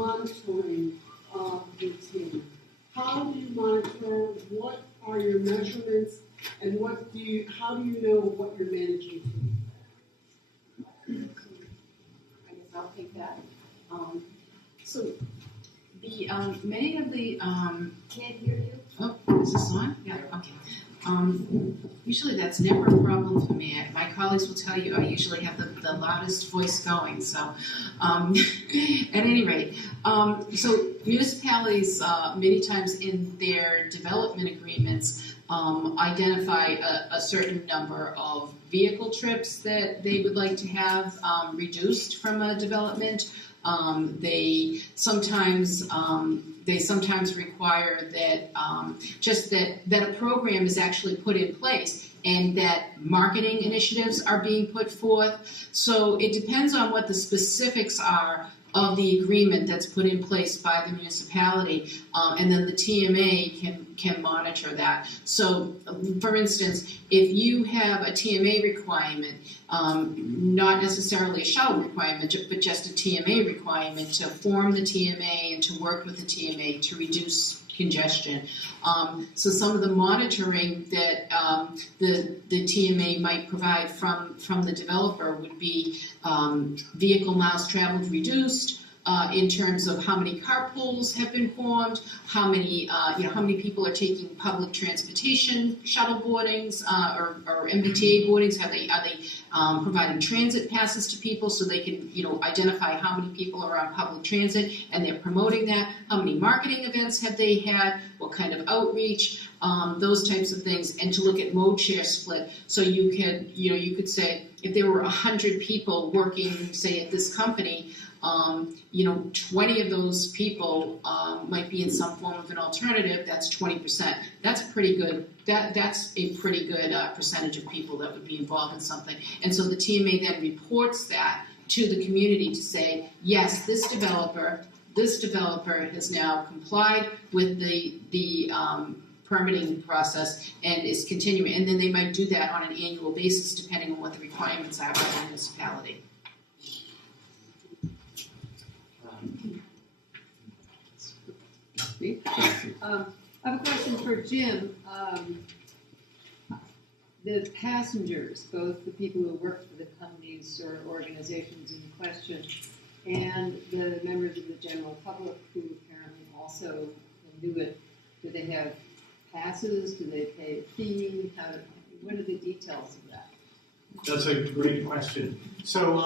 monitoring of the team? How do you monitor? What are your measurements? And how do you know what you're managing to? I guess I'll take that. So the many of the can't hear you. Oh, is this on? Yeah. Okay. Usually that's never a problem for me. My colleagues will tell you I usually have the loudest voice going. So, at any rate, so municipalities many times in their development agreements identify a certain number of vehicle trips that they would like to have reduced from a development. They sometimes require that that a program is actually put in place and that marketing initiatives are being put forth. So it depends on what the specifics are of the agreement that's put in place by the municipality, and then the TMA can monitor that. So, for instance, if you have a TMA requirement, not necessarily a shuttle requirement, but just a TMA requirement to form the TMA and to work with the TMA to reduce congestion. So some of the monitoring that the TMA might provide from the developer would be vehicle miles traveled reduced, in terms of how many carpools have been formed, how many people are taking public transportation shuttle boardings or MBTA boardings. Are they providing transit passes to people so they can identify how many people are on public transit and they're promoting that? How many marketing events have they had? What kind of outreach? Those types of things, and to look at mode share split. So you could say if there were 100 people working, say, at this company, 20 of those people might be in some form of an alternative. That's 20%. That's pretty good. That's a pretty good percentage of people that would be involved in something. And so the TMA then reports that to the community to say, yes, this developer has now complied with the permitting process and is continuing. And then they might do that on an annual basis depending on what the requirements are by the municipality. I have a question for Jim. The passengers, both the people who work for the companies or organizations in question, and the members of the general public who apparently also can do it, do they have passes? Do they pay a fee? What are the details of that? That's a great question. So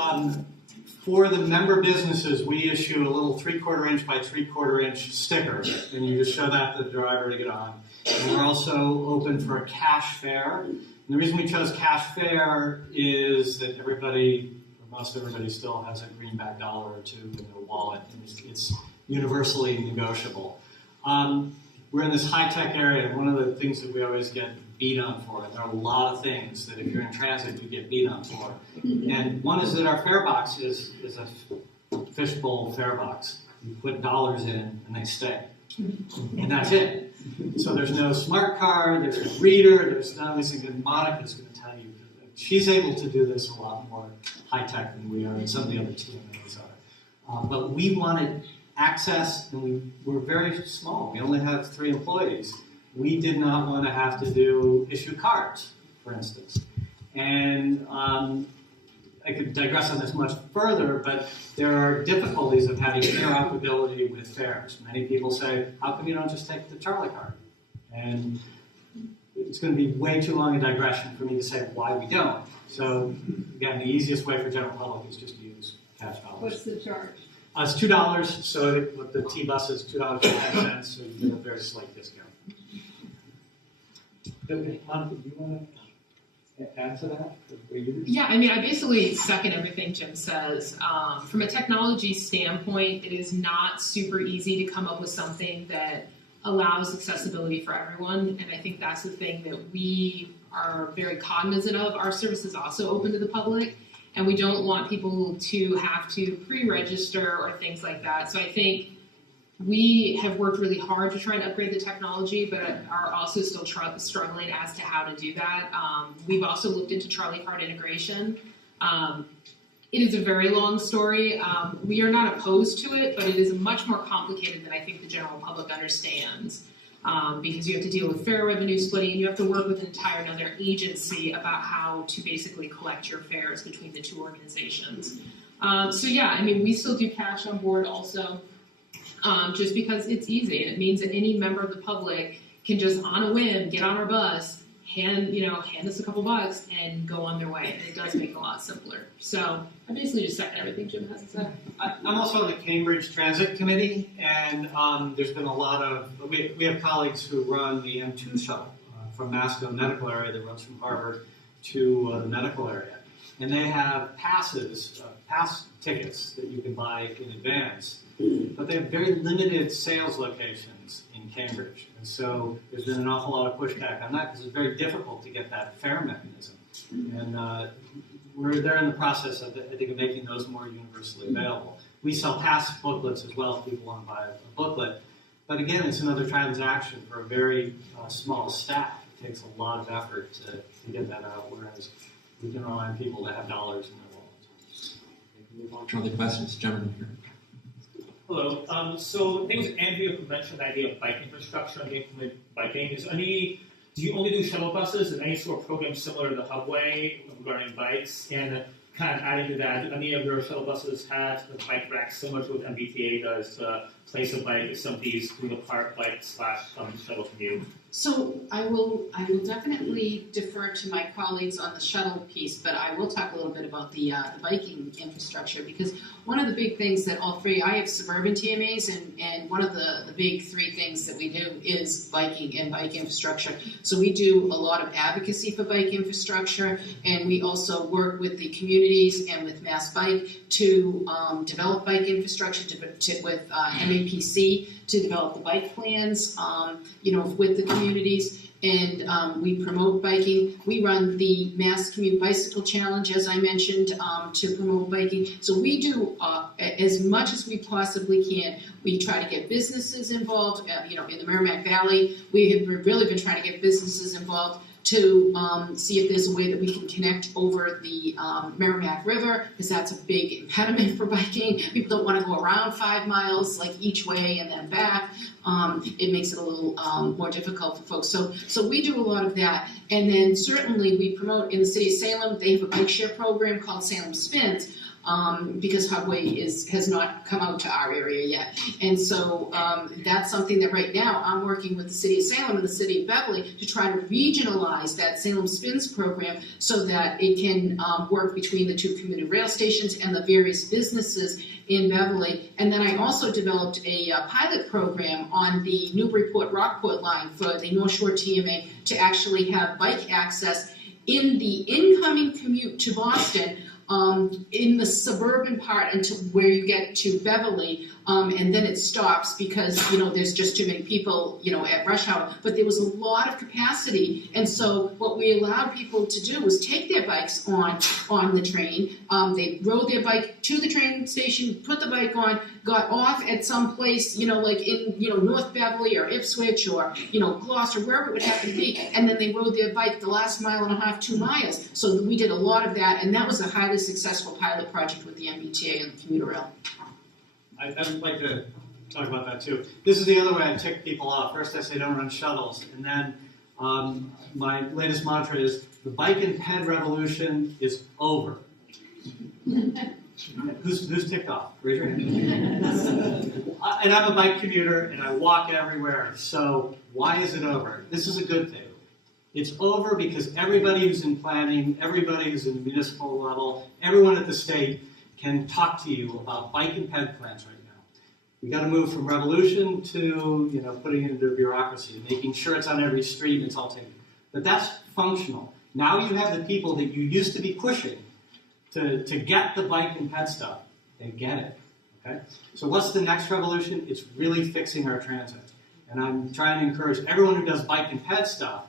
for the member businesses, we issue a little 3/4 inch by 3/4 inch sticker, and you just show that to the driver to get on. And we're also open for a cash fare. And the reason we chose cash fare is that most everybody still has a greenback dollar or two in their wallet, and it's universally negotiable. We're in this high-tech area, and one of the things that we always get beat on for, and there are a lot of things that if you're in transit you get beat on for. And one is that our fare box is a fishbowl fare box. You put dollars in and they stay. And that's it. So there's no smart card, there's no reader, there's none of these things. And Monica's going to tell you, she's able to do this a lot more high-tech than we are, and some of the other TMAs are. But we wanted access, and we're very small. We only have 3 employees. We did not want to have to issue cards, for instance. And I could digress on this much further, but there are difficulties of having interoperability with fares. Many people say, how come you don't just take the Charlie card? And it's going to be way too long a digression for me to say why we don't. So again, the easiest way for general public is just to use cash dollars. What's the charge? It's $2, so with the T-bus is $2.50, so you get a very slight discount. Monica, do you want to add to that? Yeah, I mean, I basically second everything Jim says. From a technology standpoint, it is not super easy to come up with something that allows accessibility for everyone, and I think that's the thing that we are very cognizant of. Our service is also open to the public, and we don't want people to have to pre-register or things like that. So I think we have worked really hard to try and upgrade the technology, but are also still struggling as to how to do that. We've also looked into Charlie Card integration. It is a very long story. We are not opposed to it, but it is much more complicated than I think the general public understands. Because you have to deal with fare revenue splitting, you have to work with an entire another agency about how to basically collect your fares between the two organizations. So yeah, I mean, we still do cash on board also, just because it's easy and it means that any member of the public can just on a whim get on our bus, hand us a couple bucks and go on their way. And it does make it a lot simpler. So I basically just second everything Jim has to say. I'm also on the Cambridge Transit Committee, and there's been a lot of, we have colleagues who run the M2 shuttle from Masco Medical Area that runs from Harvard to the medical area. And they have pass tickets that you can buy in advance, but they have very limited sales locations in Cambridge. And so there's been an awful lot of pushback on that because it's very difficult to get that fare mechanism. And they're in the process of, I think, of making those more universally available. We sell pass booklets as well if people want to buy a booklet. But again, it's another transaction for a very small staff. It takes a lot of effort to get that out, whereas we can rely on people that have dollars in their wallets. Move on to other questions. Gentlemen here. Hello. So I think it was Andrea who mentioned the idea of bike infrastructure and the implement biking. Do you only do shuttle buses and any sort of program similar to the Hubway regarding bikes? And kind of adding to that, do any of your shuttle buses have the bike racks similar to what MBTA does to place a bike if somebody's doing a park bike / shuttle commute? So I will definitely defer to my colleagues on the shuttle piece, but I will talk a little bit about the biking infrastructure, because one of the big things that I have suburban TMAs, and one of the big three things that we do is biking and bike infrastructure. So we do a lot of advocacy for bike infrastructure, and we also work with the communities and with Mass Bike to develop bike infrastructure with MAPC to develop the bike plans, with the communities, and we promote biking. We run the Mass Commute Bicycle Challenge, as I mentioned, to promote biking. So we do as much as we possibly can. We try to get businesses involved. In the Merrimack Valley, we have really been trying to get businesses involved to see if there's a way that we can connect over the Merrimack River, because that's a big impediment for biking. People don't want to go around 5 miles, like each way and then back. It makes it a little more difficult for folks. So we do a lot of that. And then certainly we promote in the city of Salem, they have a bike share program called Salem Spins, because Hubway has not come out to our area yet. And so that's something that right now I'm working with the city of Salem and the city of Beverly to try to regionalize that Salem Spins program so that it can work between the two commuter rail stations and the various businesses in Beverly. And then I also developed a pilot program on the Newburyport-Rockport line for the North Shore TMA to actually have bike access in the incoming commute to Boston, in the suburban part until where you get to Beverly, and then it stops because there's just too many people at rush hour. But there was a lot of capacity, and so what we allowed people to do was take their bikes on the train. They rode their bike to the train station, put the bike on, got off at some place, like in North Beverly or Ipswich or Gloucester, wherever it would happen to be, and then they rode their bike the last 1.5 miles, 2 miles. So we did a lot of that, and that was a highly successful pilot project with the MBTA and the commuter rail. I'd like to talk about that too. This is the other way I tick people off. First I say don't run shuttles, and then my latest mantra is the bike and ped revolution is over. Who's ticked off? Raise your hand. And I'm a bike commuter and I walk everywhere, so why is it over? This is a good thing. It's over because everybody who's in planning, everybody who's in the municipal level, everyone at the state can talk to you about bike and ped plans right now. We got to move from revolution to putting it into bureaucracy, making sure it's on every street and it's all taken. But that's functional. Now you have the people that you used to be pushing to get the bike and ped stuff. They get it. Okay? So what's the next revolution? It's really fixing our transit. And I'm trying to encourage everyone who does bike and ped stuff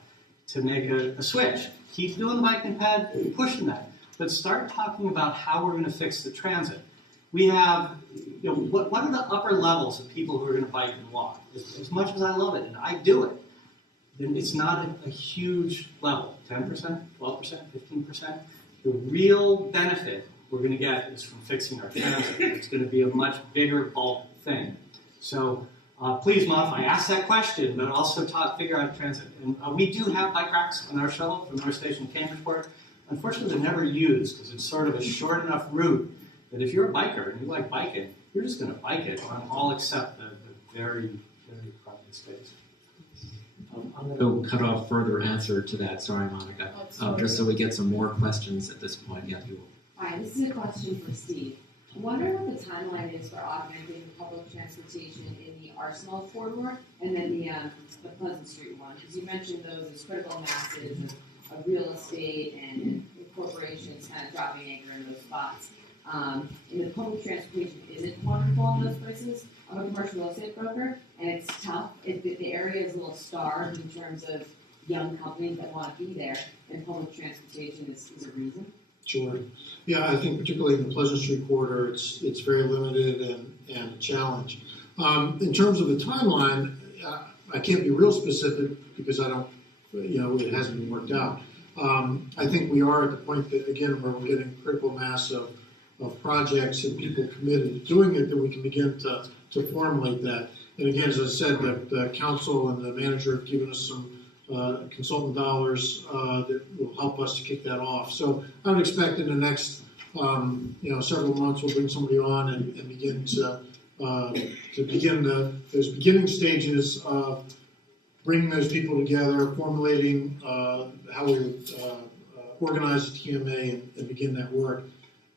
to make a switch. Keep doing the bike and ped, pushing that. But start talking about how we're going to fix the transit. We have, what are the upper levels of people who are going to bike and walk? As much as I love it, and I do it, then it's not a huge level, 10%, 12%, 15%. The real benefit we're going to get is from fixing our transit. It's going to be a much bigger bulk thing. So please modify. Ask that question, but also figure out transit. And we do have bike racks on our shuttle from our station to Cambridgeport. Unfortunately, they're never used because it's sort of a short enough route that if you're a biker and you like biking, you're just going to bike it on all except the very, very crowded space. I'm going to cut off further answer to that. Sorry, Monica. Just so we get some more questions at this point. Yeah, you will. Hi, this is a question for Steve. I'm wondering what the timeline is for augmenting public transportation in the Arsenal corridor and then the Pleasant Street one, because you mentioned those as critical masses of real estate and corporations kind of dropping anchor in those spots. And the public transportation isn't wonderful in those places. I'm a commercial real estate broker, and it's tough. The area is a little starved in terms of young companies that want to be there, and public transportation is a reason. Sure. Yeah, I think particularly in the Pleasant Street corridor, it's very limited and a challenge. In terms of the timeline, I can't be real specific because I don't, it hasn't been worked out. I think we are at the point that, again, where we're getting critical mass of projects and people committed to doing it, that we can begin to formulate that. And again, as I said, the council and the manager have given us some consultant dollars that will help us to kick that off. So I would expect in the next several months we'll bring somebody on and begin to begin those beginning stages of bringing those people together, formulating how we would organize the TMA and begin that work.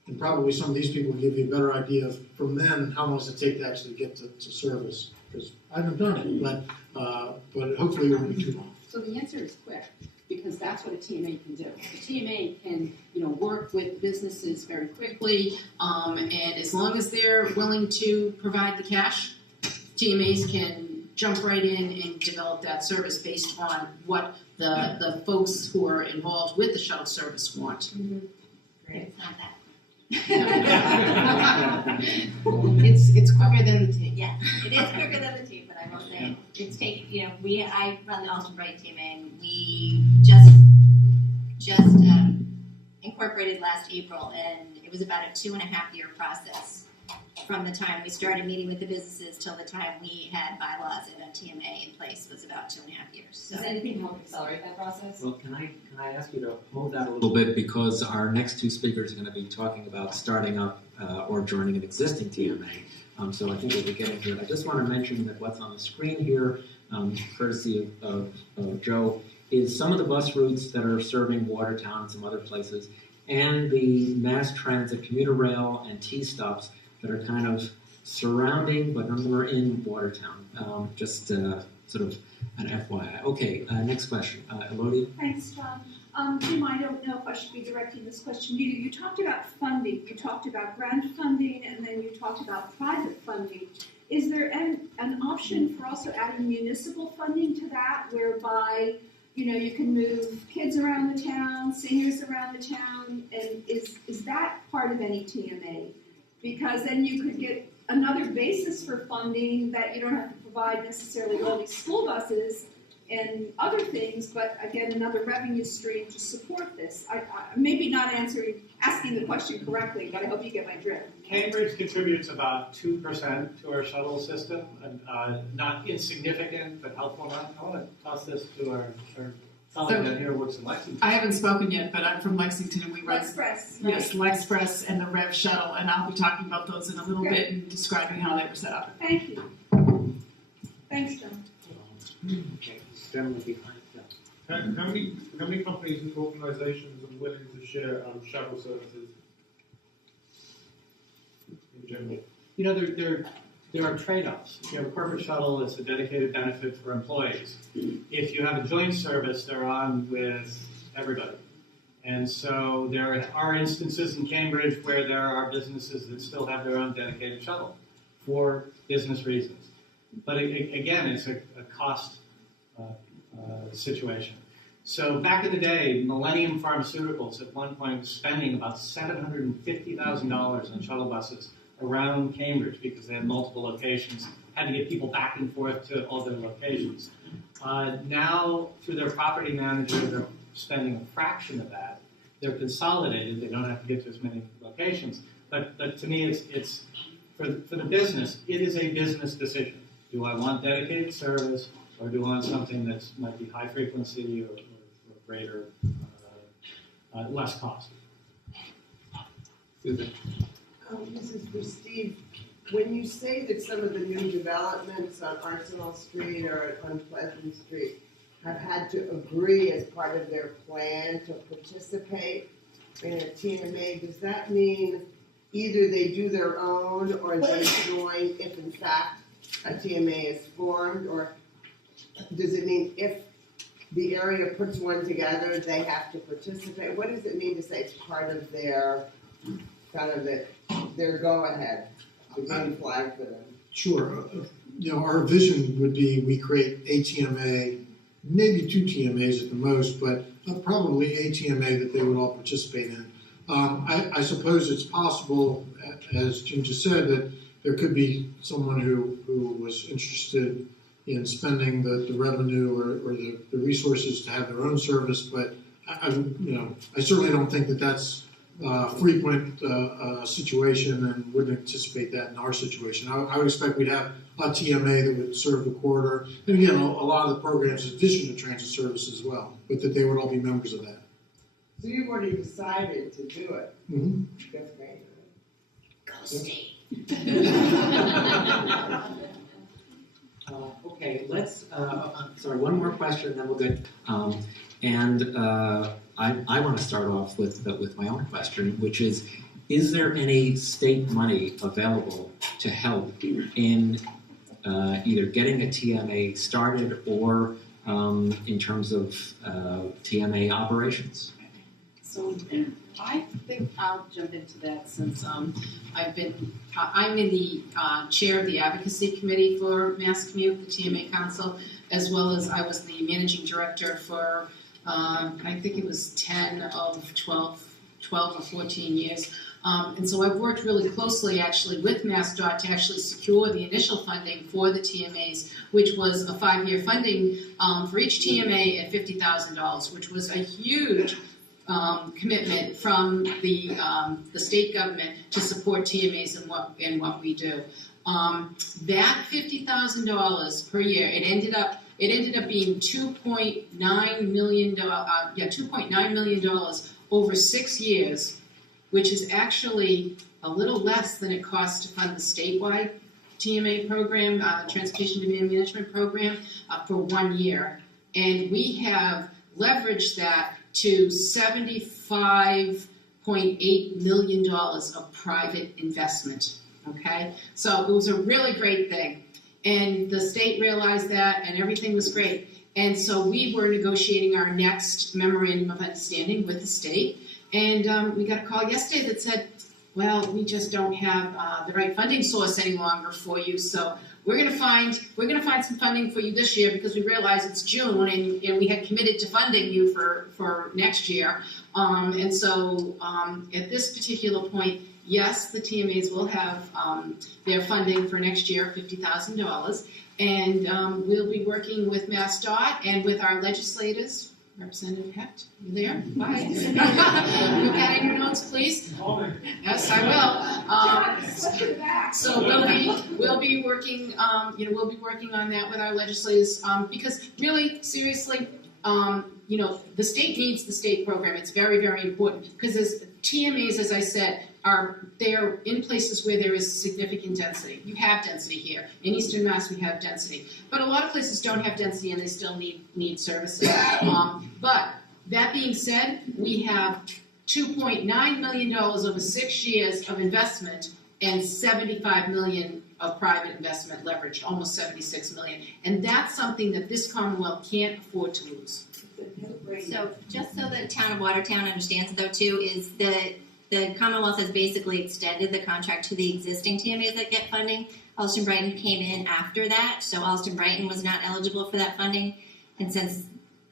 And probably some of these people will give you a better idea of, from then, how long does it take to actually get to service. Because I haven't done it, but hopefully it won't be too long. So the answer is quick, because that's what a TMA can do. A TMA can, work with businesses very quickly, and as long as they're willing to provide the cash, TMAs can jump right in and develop that service based on what the folks who are involved with the shuttle service want. Mm-hmm. Great. It's not that. It's quicker than the team. Yeah, it is quicker than the team, but I will say it's taken. I run the Alton Bright team, and we just incorporated last April, and it was about a 2.5-year process from the time we started meeting with the businesses till the time we had bylaws and a TMA in place was about 2.5 years. So. Does anything help accelerate that process? Well, can I ask you to hold that a little bit, because our next two speakers are going to be talking about starting up or joining an existing TMA. So I think we'll be getting to it. I just want to mention that what's on the screen here, courtesy of Joe, is some of the bus routes that are serving Watertown and some other places, and the mass transit, commuter rail, and T-stops that are kind of surrounding, but none of them are in Watertown. Just sort of an FYI. Okay, next question. Elodia? Thanks, John. Jim, I don't know if I should be directing this question to you. You talked about funding. You talked about grant funding, and then you talked about private funding. Is there an option for also adding municipal funding to that, whereby you can move kids around the town, seniors around the town, and is that part of any TMA? Because then you could get another basis for funding that you don't have to provide necessarily all these school buses and other things, but again, another revenue stream to support this. I maybe not asking the question correctly, but I hope you get my drift. Cambridge contributes about 2% to our shuttle system, not insignificant, but helpful enough. I want to toss this to our colleague that here works in Lexington. I haven't spoken yet, but I'm from Lexington, and we run Express. Yes, Lexpress and the Rev Shuttle, and I'll be talking about those in a little bit and describing how they were set up. Thank you. Thanks, John. Okay, this gentleman behind that. How many companies and organisations are willing to share shuttle services in general? There are trade-offs. If you have a corporate shuttle, it's a dedicated benefit for employees. If you have a joint service, they're on with everybody. And so there are instances in Cambridge where there are businesses that still have their own dedicated shuttle for business reasons. But again, it's a cost situation. So back in the day, Millennium Pharmaceuticals at one point was spending about $750,000 on shuttle buses around Cambridge because they had multiple locations, had to get people back and forth to all their locations. Now, through their property manager, they're spending a fraction of that they're consolidated, they don't have to get to as many locations. But to me, it's for the business, it is a business decision. Do I want dedicated service, or do I want something that might be high frequency or greater, less cost? Susan? This is for Steve. When you say that some of the new developments on Arsenal Street or on Pleasant Street have had to agree as part of their plan to participate in a TMA, does that mean either they do their own or they join if in fact a TMA is formed, or does it mean if the area puts one together, they have to participate? What does it mean to say it's part of their kind of their go-ahead, the green flag for them? Sure. Our vision would be we create a TMA, maybe 2 TMAs at the most, but probably a TMA that they would all participate in. I suppose it's possible, as Jim just said, that there could be someone who was interested in spending the revenue or the resources to have their own service, but I certainly don't think that that's a frequent situation and wouldn't anticipate that in our situation. I would expect we'd have a TMA that would serve the corridor. And again, a lot of the programs in addition to transit service as well, but that they would all be members of that. So you've already decided to do it. Mm-hmm. That's great. Go State. Okay, let's, sorry, one more question, then we'll get, I want to start off with my own question, which is there any state money available to help in either getting a TMA started or in terms of TMA operations? So I think I'll jump into that since I'm in the chair of the advocacy committee for Mass Commute, the TMA Council, as well as I was the managing director for I think it was 10 of 12 or 14 years. And so I've worked really closely actually with MassDOT to actually secure the initial funding for the TMAs, which was a 5-year funding for each TMA at $50,000, which was a huge commitment from the state government to support TMAs and what we do. That $50,000 per year, it ended up being $2.9 million over 6 years, which is actually a little less than it costs to fund the statewide TMA program, Transportation Demand Management Program, for 1 year. And we have leveraged that to $75.8 million of private investment, okay? So it was a really great thing. And the state realized that, and everything was great. And so we were negotiating our next memorandum of understanding with the state. And we got a call yesterday that said, well, we just don't have the right funding source any longer for you. So we're going to find some funding for you this year because we realize it's June and we had committed to funding you for next year. And so at this particular point, yes, the TMAs will have their funding for next year, $50,000, and we'll be working with MassDOT and with our legislators. Representative Hecht, you there? Bye. Look at your notes, please. Yes, I will. So we'll be working, we'll be working on that with our legislators because really, seriously, the state needs the state program. It's very, very important because as TMAs, as I said, they're in places where there is significant density. You have density here. In Eastern Mass, we have density. But a lot of places don't have density and they still need services. But that being said, we have $2.9 million over 6 years of investment and $75 million of private investment leveraged, almost $76 million. And that's something that this Commonwealth can't afford to lose. So just so the town of Watertown understands though too, is the Commonwealth has basically extended the contract to the existing TMAs that get funding. Alston Brighton came in after that, so Alston Brighton was not eligible for that funding. And since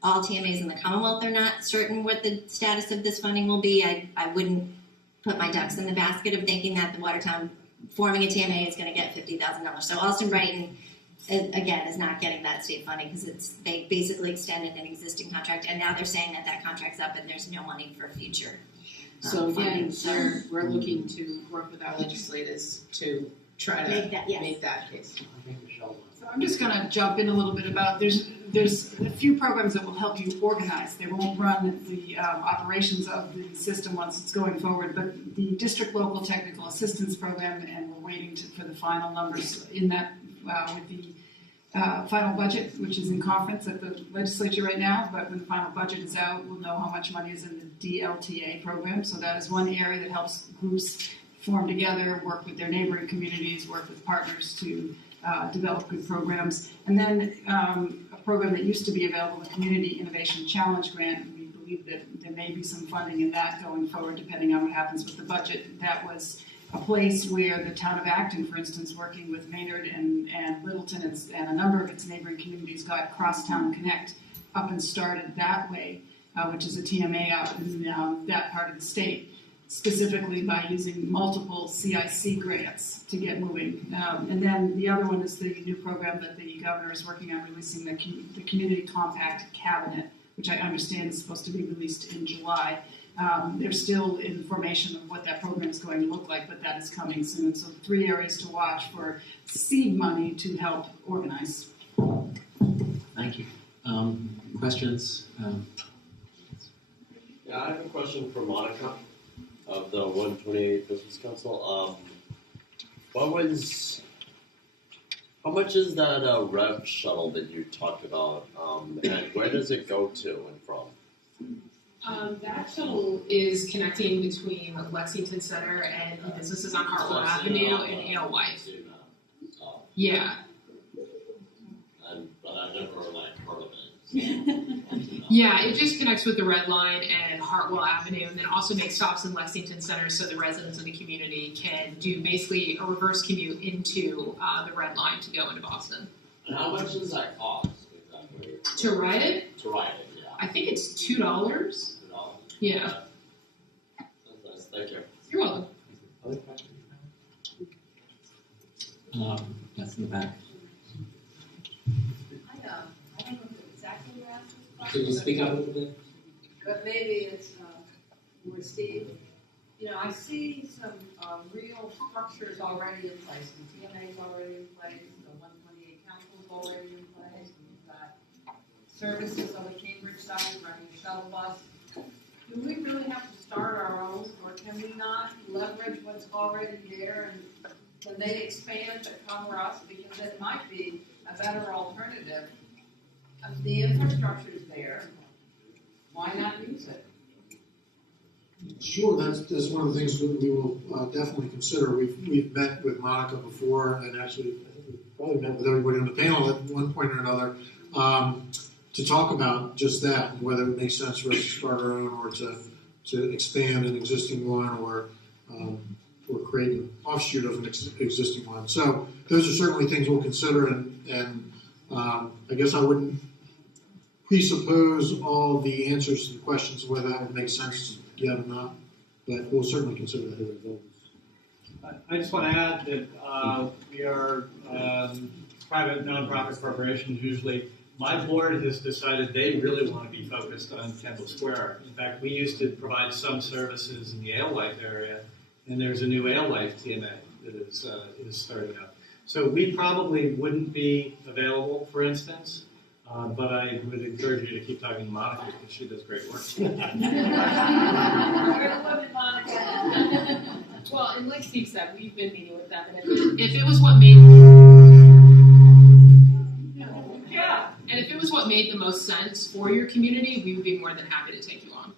all TMAs in the Commonwealth are not certain what the status of this funding will be, I wouldn't put my ducks in the basket of thinking that the Watertown forming a TMA is going to get $50,000. So Alston Brighton again, is not getting that state funding because they basically extended an existing contract, and now they're saying that contract's up and there's no money for future. So again, funding. we're looking to work with our legislators to try to Make that, yes. make that case. I think Michelle wants. So I'm just gonna jump in a little bit about, there's a few programs that will help you organize. They won't run the operations of the system once it's going forward, but the District Local Technical Assistance Program, and we're waiting for the final numbers in that with the final budget, which is in conference at the legislature right now, but when the final budget is out, we'll know how much money is in the DLTA program. So that is one area that helps groups form together, work with their neighboring communities, work with partners to develop good programs. And then a program that used to be available, the Community Innovation Challenge Grant, we believe that there may be some funding in that going forward, depending on what happens with the budget. That was a place where the town of Acton, for instance, working with Maynard and Littleton and a number of its neighboring communities, got Crosstown Connect up and started that way, which is a TMA out in that part of the state, specifically by using multiple CIC grants to get moving. And then the other one is the new program that the governor is working on releasing, the Community Compact Cabinet, which I understand is supposed to be released in July. They're still in formation of what that program is going to look like, but that is coming soon. So 3 areas to watch for seed money to help organize. Thank you. Questions? Yeah, I have a question for Monica of the 128 Business Council. How much is that Rev shuttle that you talked about, and where does it go to and from? That shuttle is connecting between Lexington Center and businesses on Hartwell Avenue and Alewife. Yeah. But I've never heard of it. Yeah, it just connects with the Red Line and Hartwell Avenue, and then also makes stops in Lexington Center so the residents of the community can do basically a reverse commute into the Red Line to go into Boston. And how much does that cost exactly? To ride it? To ride it, yeah. I think it's $2. $2. Yeah. That's nice. Thank you. You're welcome. Other questions? That's in the back. I don't know exactly where I asked this question. Can you speak up a little bit? But maybe it's more Steve. You know, I see some real structures already in place. The TMA's already in place. The 128 Council's already in place. We've got services on the Cambridge side running a shuttle bus. Do we really have to start our own, or can we not leverage what's already there and can they expand to cover us? Because it might be a better alternative. The infrastructure is there. Why not use it? Sure, that's one of the things that we will definitely consider. We've met with Monica before, and actually I think we've probably met with everybody on the panel at one point or another to talk about just that, whether it makes sense for us to start our own or to expand an existing one or create an offshoot of an existing one. So those are certainly things we'll consider, and I guess I wouldn't presuppose all the answers to the questions of whether that would make sense yet or not, but we'll certainly consider that. I just want to add that we are private nonprofit corporations usually. My board has decided they really want to be focused on Kendall Square. In fact, we used to provide some services in the Alewife area, and there's a new Alewife TMA that is starting up. So we probably wouldn't be available, for instance, but I would encourage you to keep talking to Monica because she does great work. Well, and like Steve said, we've been meeting with them, and if it was what made and if it was what made the most sense for your community, we would be more than happy to take you on.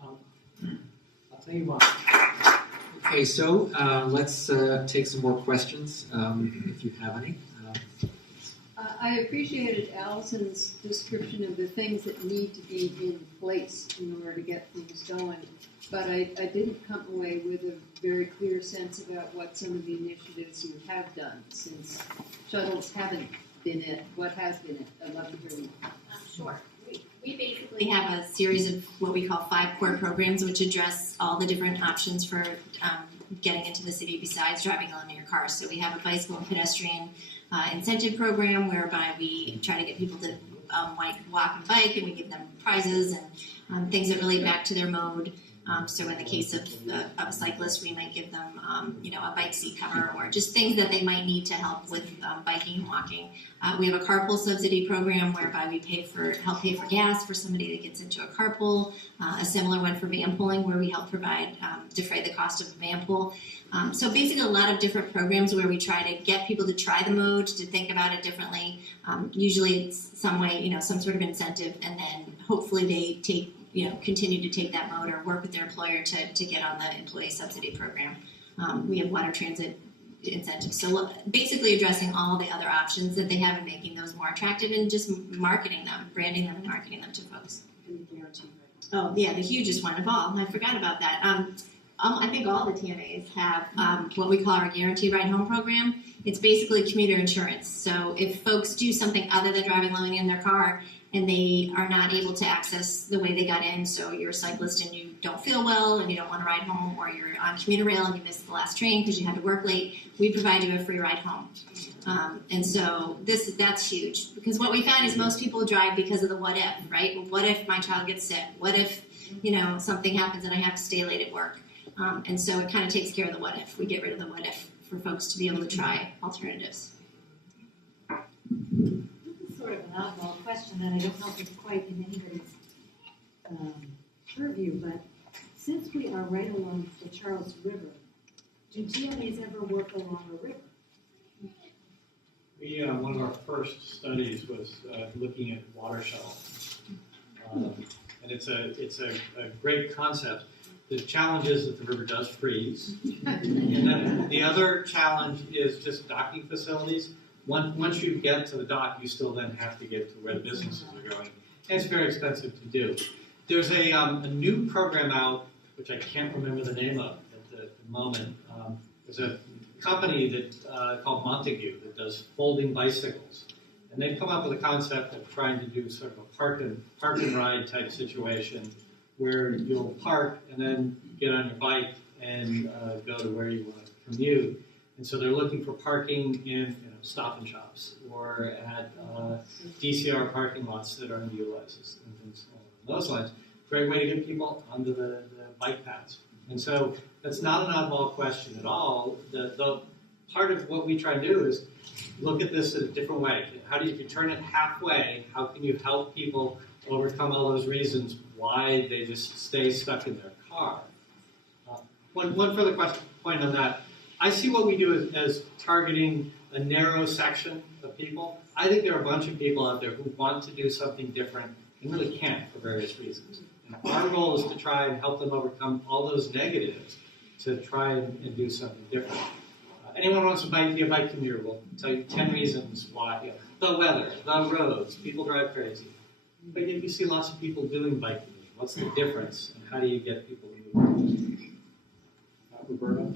I'll tell you what. Okay, so let's take some more questions if you have any. I appreciated Allison's description of the things that need to be in place in order to get things going, but I didn't come away with a very clear sense about what some of the initiatives you have done, since shuttles haven't been it. What has been it? I'd love to hear more. Sure. We basically have a series of what we call 5 core programs, which address all the different options for getting into the city besides driving alone in your car. So we have a bicycle and pedestrian incentive program whereby we try to get people to walk and bike, and we give them prizes and things that relate back to their mode. So in the case of a cyclist, we might give them, a bike seat cover or just things that they might need to help with biking and walking. We have a carpool subsidy program whereby we help pay for gas for somebody that gets into a carpool. A similar one for van pooling where we help defray the cost of a van pool. So basically a lot of different programs where we try to get people to try the mode, to think about it differently. Usually it's some way, some sort of incentive, and then hopefully they continue to take that mode or work with their employer to get on the employee subsidy program. We have water transit incentives. So basically addressing all the other options that they have and making those more attractive and just marketing them, branding them and marketing them to folks. Oh, yeah, the hugest one of all. I forgot about that. I think all the TMAs have what we call our Guaranteed Ride Home program. It's basically commuter insurance. So if folks do something other than driving alone in their car and they are not able to access the way they got in, so you're a cyclist and you don't feel well and you don't want to ride home, or you're on commuter rail and you missed the last train because you had to work late, we provide you a free ride home. And so that's huge, because what we found is most people drive because of the what if, right? Well, what if my child gets sick? What if something happens and I have to stay late at work? And so it kind of takes care of the what if. We get rid of the what if for folks to be able to try alternatives. This is sort of an oddball question that I don't know if it's quite in anybody's purview, but since we are right along the Charles River, do TMAs ever work along a river? One of our first studies was looking at water shuttle, and it's a great concept. The challenge is that the river does freeze, and then the other challenge is just docking facilities. Once you get to the dock, you still then have to get to where the businesses are going, and it's very expensive to do. There's a new program out, which I can't remember the name of at the moment. There's a company that called Montague that does folding bicycles, and they've come up with a concept of trying to do sort of a park and ride type situation, where you'll park and then get on your bike and go to where you want to commute. And so they're looking for parking in Stop and Shops or at DCR parking lots that are underutilized and things along those lines. Great way to get people onto the bike paths. And so that's not an oddball question at all. The part of what we try to do is look at this in a different way. If you turn it halfway, how can you help people overcome all those reasons why they just stay stuck in their car? One further point on that. I see what we do as targeting a narrow section of people. I think there are a bunch of people out there who want to do something different and really can't for various reasons. And our goal is to try and help them overcome all those negatives to try and do something different. Anyone wants to be a bike commuter, we'll tell you 10 reasons why. The weather, the roads, people drive crazy. But you see lots of people doing bike commuting. What's the difference, and how do you get people to move? Roberta?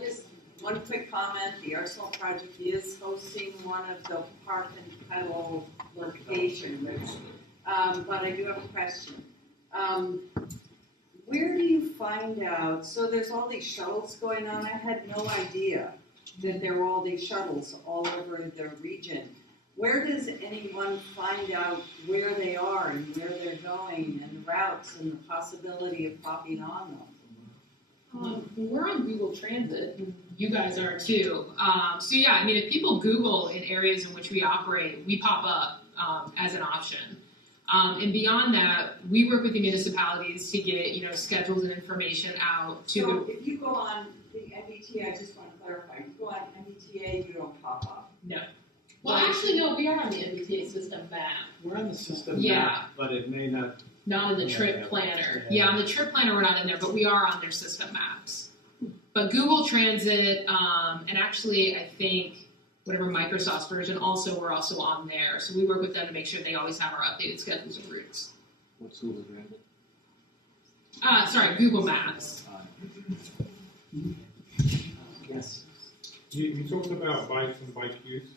Just one quick comment. The Arsenal Project is hosting one of the park and pedal locations, but I do have a question. Where do you find out? So there's all these shuttles going on. I had no idea that there were all these shuttles all over the region. Where does anyone find out where they are and where they're going and the routes and the possibility of popping on them? We're on Google Transit. You guys are too. So yeah, I mean, if people Google in areas in which we operate, we pop up as an option. And beyond that, we work with the municipalities to get schedules and information out to So if you go on the MBTA, I just want to clarify. If you go on MBTA, you don't pop up. No. Well, actually, no. We are on the MBTA system map. We're on the system Yeah. map, but it may not. Not in the trip planner. Yeah, on the trip planner we're not in there, but we are on their system maps. But Google Transit, and actually I think whatever Microsoft's version, we're also on there. So we work with them to make sure they always have our updated schedules and routes. What's Google Transit? Sorry, Google Maps. Yes. You talked about bikes and bike use.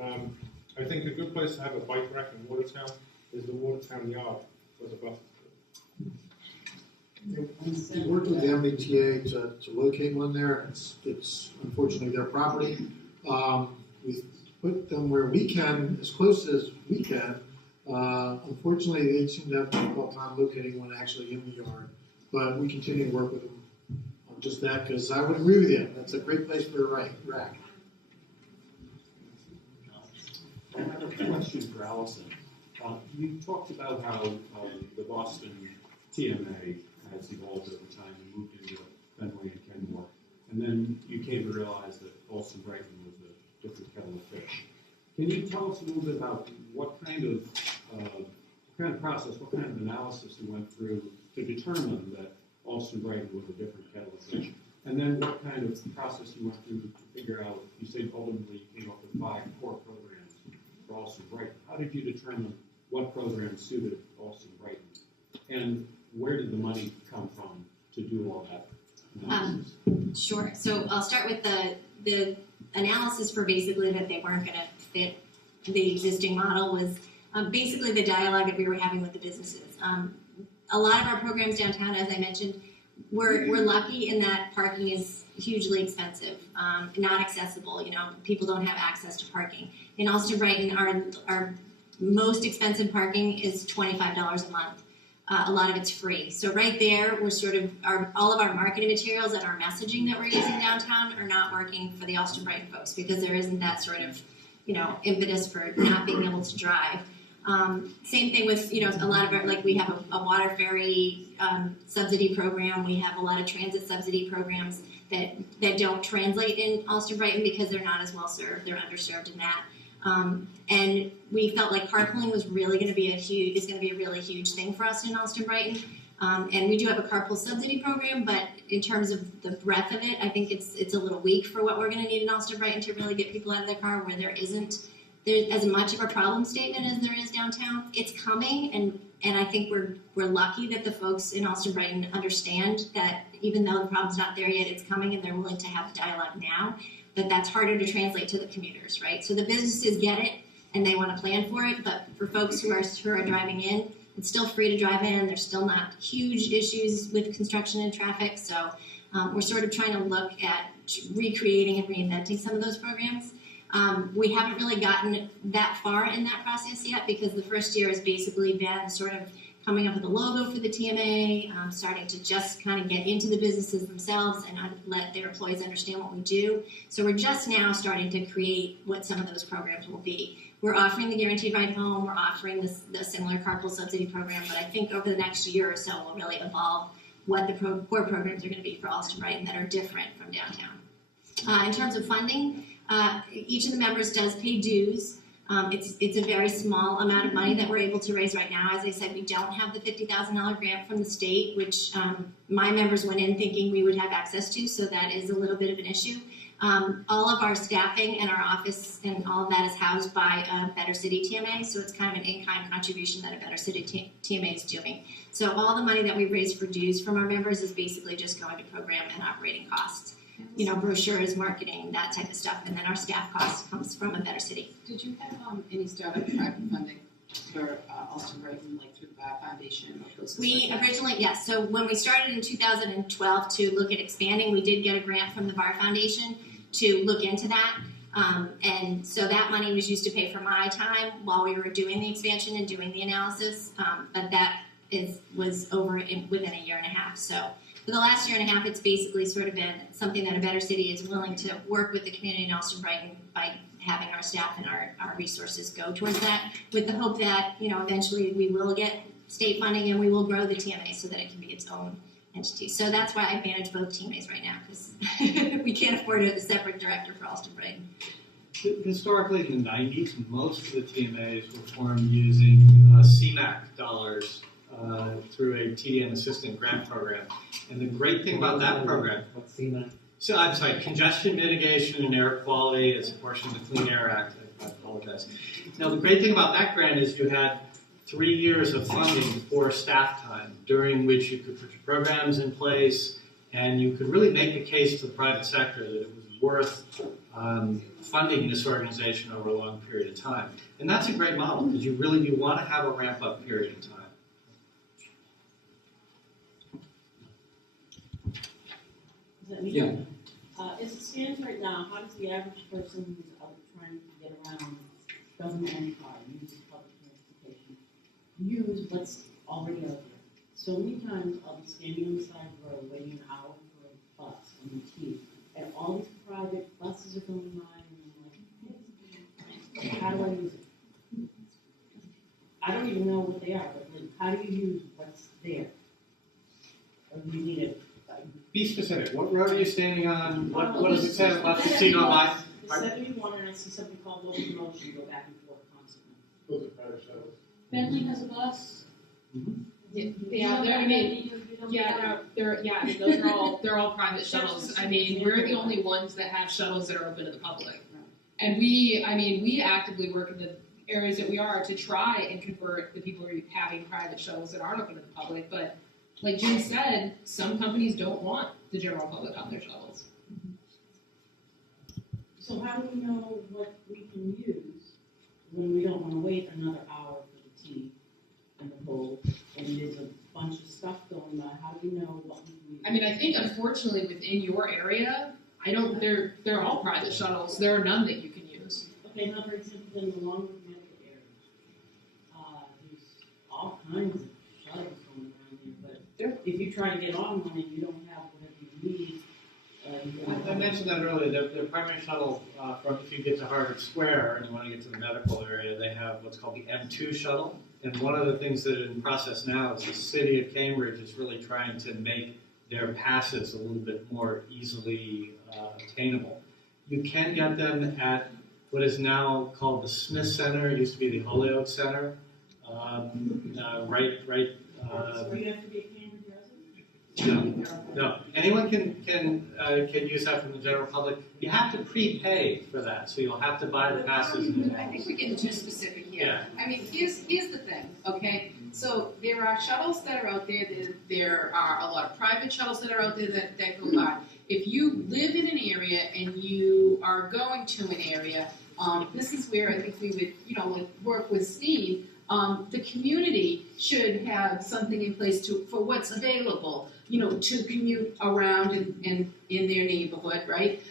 I think a good place to have a bike rack in Watertown is the Watertown Yard for the buses. We worked with the MBTA to locate one there. It's unfortunately their property. We put them where we can, as close as we can. Unfortunately, they seem to have a difficult time locating one actually in the yard. But we continue to work with them on just that, because I would agree with you. That's a great place for a rack. I have a question for Allison. You talked about how the Boston TMA has evolved over time and moved into Fenway and Kenmore, and then you came to realize that Alston Brighton was a different kettle of fish. Can you tell us a little bit about what kind of process, what kind of analysis you went through to determine that Alston Brighton was a different kettle of fish? And then what kind of process you went through to figure out, you said ultimately you came up with 5 core programs for Alston Brighton. How did you determine what programs suited Alston Brighton? And where did the money come from to do all that analysis? Sure. So I'll start with the analysis for basically that they weren't going to fit the existing model was basically the dialogue that we were having with the businesses. A lot of our programs downtown, as I mentioned, we're lucky in that parking is hugely expensive, not accessible. You know, people don't have access to parking. In Alston Brighton, our most expensive parking is $25 a month. A lot of it's free. So right there, we're sort of, all of our marketing materials and our messaging that we're using downtown are not working for the Alston Brighton folks because there isn't that sort of, impetus for not being able to drive. Same thing with, a lot of our, like we have a water ferry subsidy program. We have a lot of transit subsidy programs that don't translate in Alston Brighton because they're not as well served. They're underserved in that. And we felt like carpooling was really going to be a really huge thing for us in Alston Brighton. And we do have a carpool subsidy program, but in terms of the breadth of it, I think it's a little weak for what we're going to need in Alston Brighton to really get people out of their car where there isn't as much of a problem statement as there is downtown. It's coming, and I think we're lucky that the folks in Alston Brighton understand that even though the problem's not there yet, it's coming, and they're willing to have the dialogue now. But that's harder to translate to the commuters, right? So the businesses get it and they want to plan for it, but for folks who are driving in, it's still free to drive in. There's still not huge issues with construction and traffic. So we're sort of trying to look at recreating and reinventing some of those programs. We haven't really gotten that far in that process yet because the first year has basically been sort of coming up with a logo for the TMA, starting to just kind of get into the businesses themselves and let their employees understand what we do. So we're just now starting to create what some of those programs will be. We're offering the Guaranteed Ride Home, we're offering the similar carpool subsidy program, but I think over the next year or so we'll really evolve what the core programs are going to be for Alston Brighton that are different from downtown. In terms of funding, each of the members does pay dues. It's a very small amount of money that we're able to raise right now. As I said, we don't have the $50,000 grant from the state, which my members went in thinking we would have access to, so that is a little bit of an issue. All of our staffing and our office and all of that is housed by a Better City TMA, so it's kind of an in-kind contribution that a Better City TMA is doing. So all the money that we raise for dues from our members is basically just going to program and operating costs. Brochures, marketing, that type of stuff, and then our staff cost comes from a Better City. Did you have any startup private funding for Alston Brighton, like through the Bar Foundation or those? We originally, yes. So when we started in 2012 to look at expanding, we did get a grant from the Bar Foundation to look into that. And so that money was used to pay for my time while we were doing the expansion and doing the analysis. But that was over within a year and a half. So for the last year and a half, it's basically sort of been something that a Better City is willing to work with the community in Alston Brighton by having our staff and our resources go towards that, with the hope that eventually we will get state funding and we will grow the TMA so that it can be its own entity. So that's why I manage both TMAs right now, because we can't afford a separate director for Alston Brighton. Historically, in the 90s, most of the TMAs were formed using CMAQ dollars through a TDM assistant grant program. And the great thing about that program, What's CMAQ? so I'm sorry, congestion mitigation and air quality is a portion of the Clean Air Act. I apologize. Now, the great thing about that grant is you had 3 years of funding for staff time, during which you could put your programs in place, and you could really make the case to the private sector that it was worth funding this organization over a long period of time. And that's a great model, because you want to have a ramp-up period of time. Is that me? Yeah. As it stands right now, how does the average person who's out trying to get around, doesn't own a car, uses public transportation, use what's already out there? So many times I'll be standing on the side of the road waiting an hour for a bus on the T, and all these private buses are going by, and I'm like, how do I use it? I don't even know what they are, but then how do you use what's there? Or do you need it? Be specific. What road are you standing on? What does it say? Left to see go by? The 71, and I see something called locomotion go back and forth constantly. Those are private shuttles. Bentley has a bus. Yeah, they're all private shuttles. I mean, we're the only ones that have shuttles that are open to the public. And we actively work in the areas that we are to try and convert the people who are having private shuttles that aren't open to the public. But like Jim said, some companies don't want the general public on their shuttles. So how do we know what we can use when we don't want to wait another hour for the tea and the bowl, and there's a bunch of stuff going by? How do we know what we can use? I mean, I think unfortunately within your area, they're all private shuttles. There are none that you can use. Okay, now for example, in the Longwood medical area, there's all kinds of shuttles going around there, but if you try to get on one and you don't have whatever you need, I mentioned that earlier. The primary shuttle, from if you get to Harvard Square and you want to get to the medical area, they have what's called the M2 shuttle. And one of the things that are in process now is the city of Cambridge is really trying to make their passes a little bit more easily obtainable. You can get them at what is now called the Smith Center. It used to be the Holyoke Center. so you have to be a Cambridge resident? No. Anyone can use that from the general public. You have to prepay for that, so you'll have to buy the passes. I think we're getting too specific here. Yeah. I mean, here's the thing, okay? So there are shuttles that are out there. There are a lot of private shuttles that are out there that go by. If you live in an area and you are going to an area, this is where I think we would, work with Steve. The community should have something in place for what's available, to commute around in their neighborhood, right?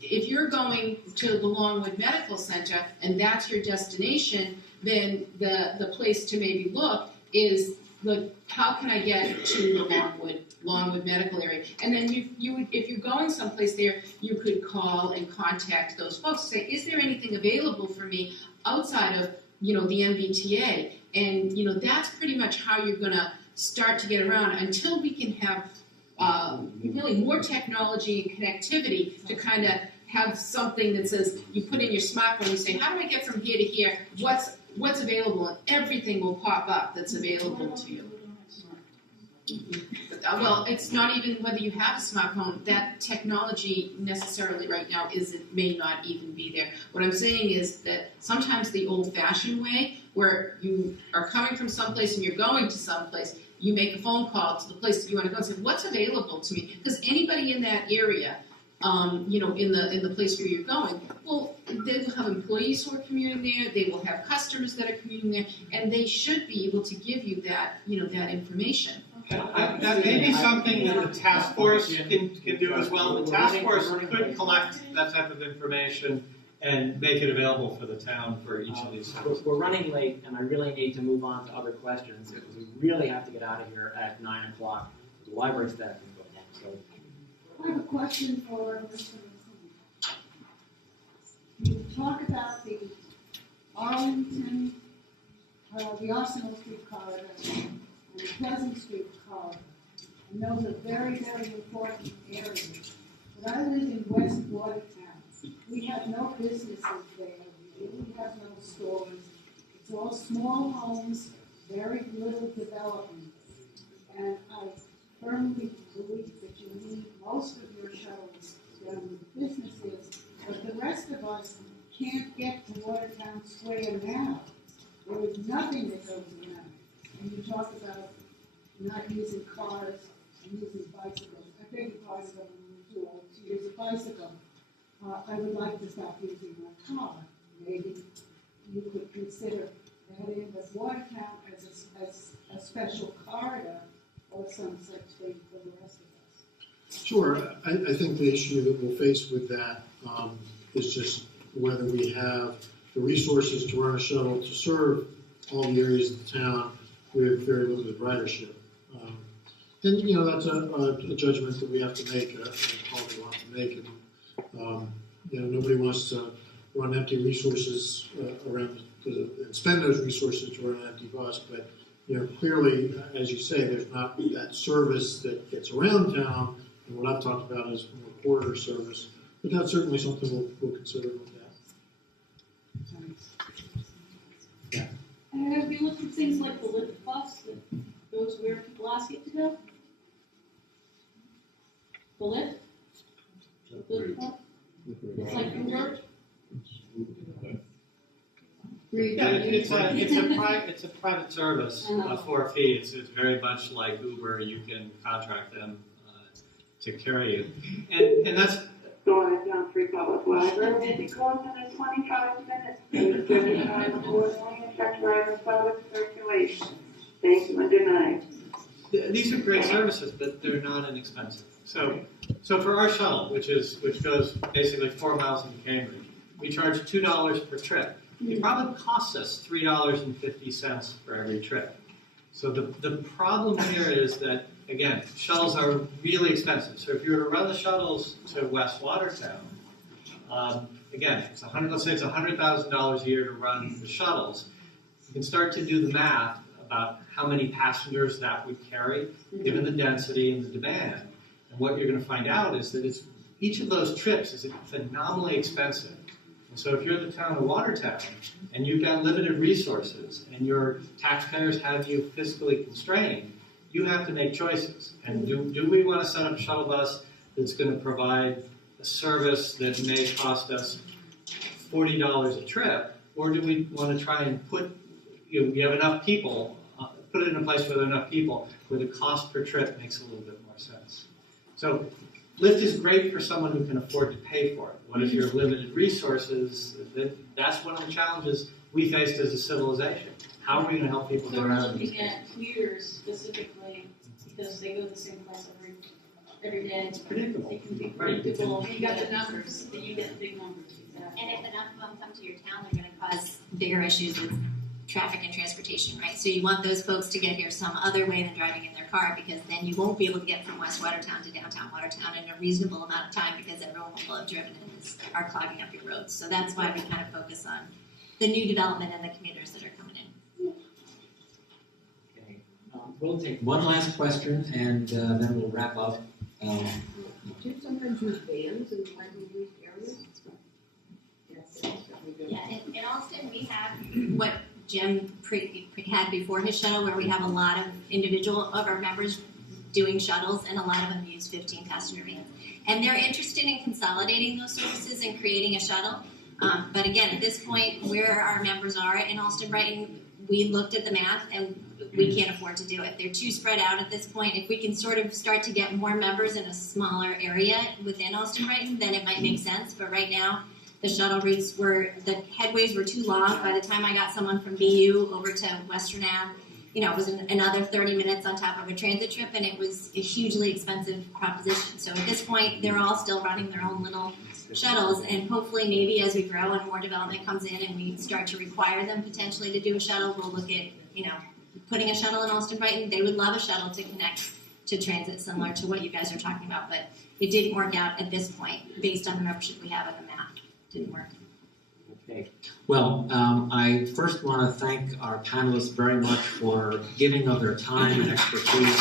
If you're going to the Longwood Medical Center and that's your destination, then the place to maybe look is, how can I get to the Longwood Medical area? And then you would, if you're going someplace there, you could call and contact those folks, say, is there anything available for me outside of the MBTA? And that's pretty much how you're gonna start to get around until we can have really more technology and connectivity to kind of have something that says, you put in your smartphone, you say, how do I get from here to here? What's available? And everything will pop up that's available to you. Well, it's not even whether you have a smartphone. That technology necessarily right now may not even be there. What I'm saying is that sometimes the old-fashioned way, where you are coming from someplace and you're going to someplace, you make a phone call to the place that you want to go and say, what's available to me? Because anybody in that area, in the place where you're going, well, they will have employees who are commuting there, they will have customers that are commuting there, and they should be able to give you that, that information. That may be something that the task force can do as well. The task force could collect that type of information and make it available for the town for each of these towns. We're running late, and I really need to move on to other questions because we really have to get out of here at 9 o'clock. The library staff can go home. So. I have a question for Mr. You talk about the Arlington, the Arsenal Street corridor, and the Pleasant Street corridor. And those are very, very important areas. But I live in West Watertown. We have no businesses there. We have no stores. It's all small homes, very little development. And I firmly believe that you need most of your shuttles down with businesses, but the rest of us can't get to Watertown Square now. There is nothing that goes around. And you talk about not using cars and using bicycles. I beg your pardon, I'm too old to use a bicycle. I would like to stop using my car. Maybe you could consider adding the Watertown as a special corridor or some such thing for the rest of us. Sure. I think the issue that we'll face with that is just whether we have the resources to run a shuttle to serve all the areas of the town with very limited ridership. And, you know, that's a judgment that we have to make, a call we want to make. And, you know, nobody wants to run empty resources around and spend those resources to run an empty bus. But, you know, clearly, as you say, there's not that service that gets around town. And what I've talked about is more corridor service. But that's certainly something we'll consider with that. And have you looked at things like the Lyft bus that goes where people ask it to go? The Lyft? Lyft bus? It's like Uber? Yeah, it's a private service for a fee. It's very much like Uber. You can contract them to carry you, and that's. Doors down Free Public Library will be closed in 25 minutes. Please recognize accordingly and check driver public circulation. Thank you and good night. These are great services, but they're not inexpensive. So for our shuttle, which goes basically 4 miles into Cambridge, we charge $2 per trip. It probably costs us $3.50 for every trip. So the problem here is that, again, shuttles are really expensive. So if you were to run the shuttles to West Watertown, again, let's say it's $100,000 a year to run the shuttles. You can start to do the math about how many passengers that would carry, given the density and the demand. And what you're going to find out is that each of those trips is phenomenally expensive. And so if you're the town of Watertown and you've got limited resources and your taxpayers have you fiscally constrained, you have to make choices. And do we want to set up a shuttle bus that's going to provide a service that may cost us $40 a trip, or do we want to try and we have enough people, put it in a place where there are enough people where the cost per trip makes a little bit more sense. So Lyft is great for someone who can afford to pay for it. What if you're limited resources? That's one of the challenges we faced as a civilization. How are we going to help people get We're around? looking at commuters specifically because they go the same place every day. It's predictable. They can be Right. predictable. You got the numbers. You get the big numbers, exactly. And if enough of them come to your town, they're going to cause bigger issues with traffic and transportation, right? So you want those folks to get here some other way than driving in their car, because then you won't be able to get from West Watertown to downtown Watertown in a reasonable amount of time, because everyone will have driven and are clogging up your roads. So that's why we kind of focus on the new development and the commuters that are coming in. Okay. We'll take one last question and then we'll wrap up. Do you sometimes use vans in lightly used areas? Yeah, in Austin, we have what Jim had before his shuttle, where we have a lot of of our members doing shuttles, and a lot of them use 15-passenger vans. And they're interested in consolidating those services and creating a shuttle. But again, at this point, where our members are in Austin Brighton, we looked at the math and we can't afford to do it. They're too spread out at this point. If we can sort of start to get more members in a smaller area within Austin Brighton, then it might make sense. But right now, the shuttle routes the headways were too long. By the time I got someone from BU over to Western Ave, it was another 30 minutes on top of a transit trip, and it was a hugely expensive proposition. So at this point, they're all still running their own little shuttles, and hopefully maybe as we grow and more development comes in and we start to require them potentially to do a shuttle, we'll look at, putting a shuttle in Austin Brighton. They would love a shuttle to connect to transit similar to what you guys are talking about, but it didn't work out at this point based on the membership we have on the map. It didn't work. Okay. Well, I first want to thank our panelists very much for giving of their time and expertise.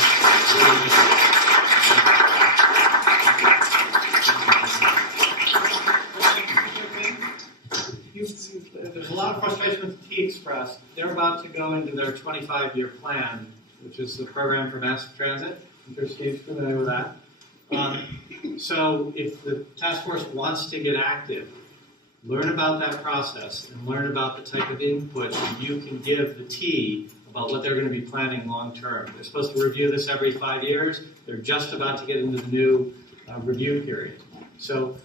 There's a lot of frustration with the T-Express. They're about to go into their 25-year plan, which is the program for mass transit. I'm sure Steve's familiar with that. So if the task force wants to get active, learn about that process and learn about the type of input that you can give the T about what they're going to be planning long term. They're supposed to review this every 5 years. They're just about to get into the new review period. So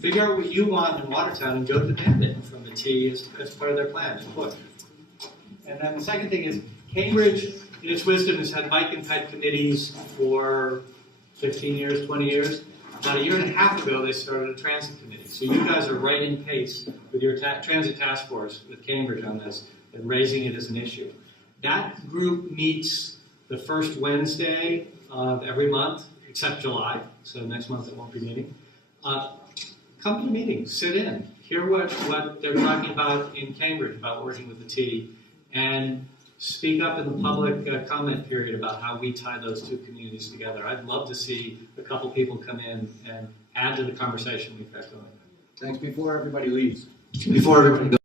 figure out what you want in Watertown and go demand it from the T as part of their plan to push. And then the second thing is Cambridge, in its wisdom, has had bike and ped committees for 15 years, 20 years. About a year and a half ago, they started a transit committee. So you guys are right in pace with your transit task force with Cambridge on this and raising it as an issue. That group meets the first Wednesday of every month, except July. So next month it won't be meeting. Come to the meeting, sit in, hear what they're talking about in Cambridge about working with the T, and speak up in the public comment period about how we tie those two communities together. I'd love to see a couple people come in and add to the conversation we've got going. Thanks. Before everybody leaves. Before everybody goes.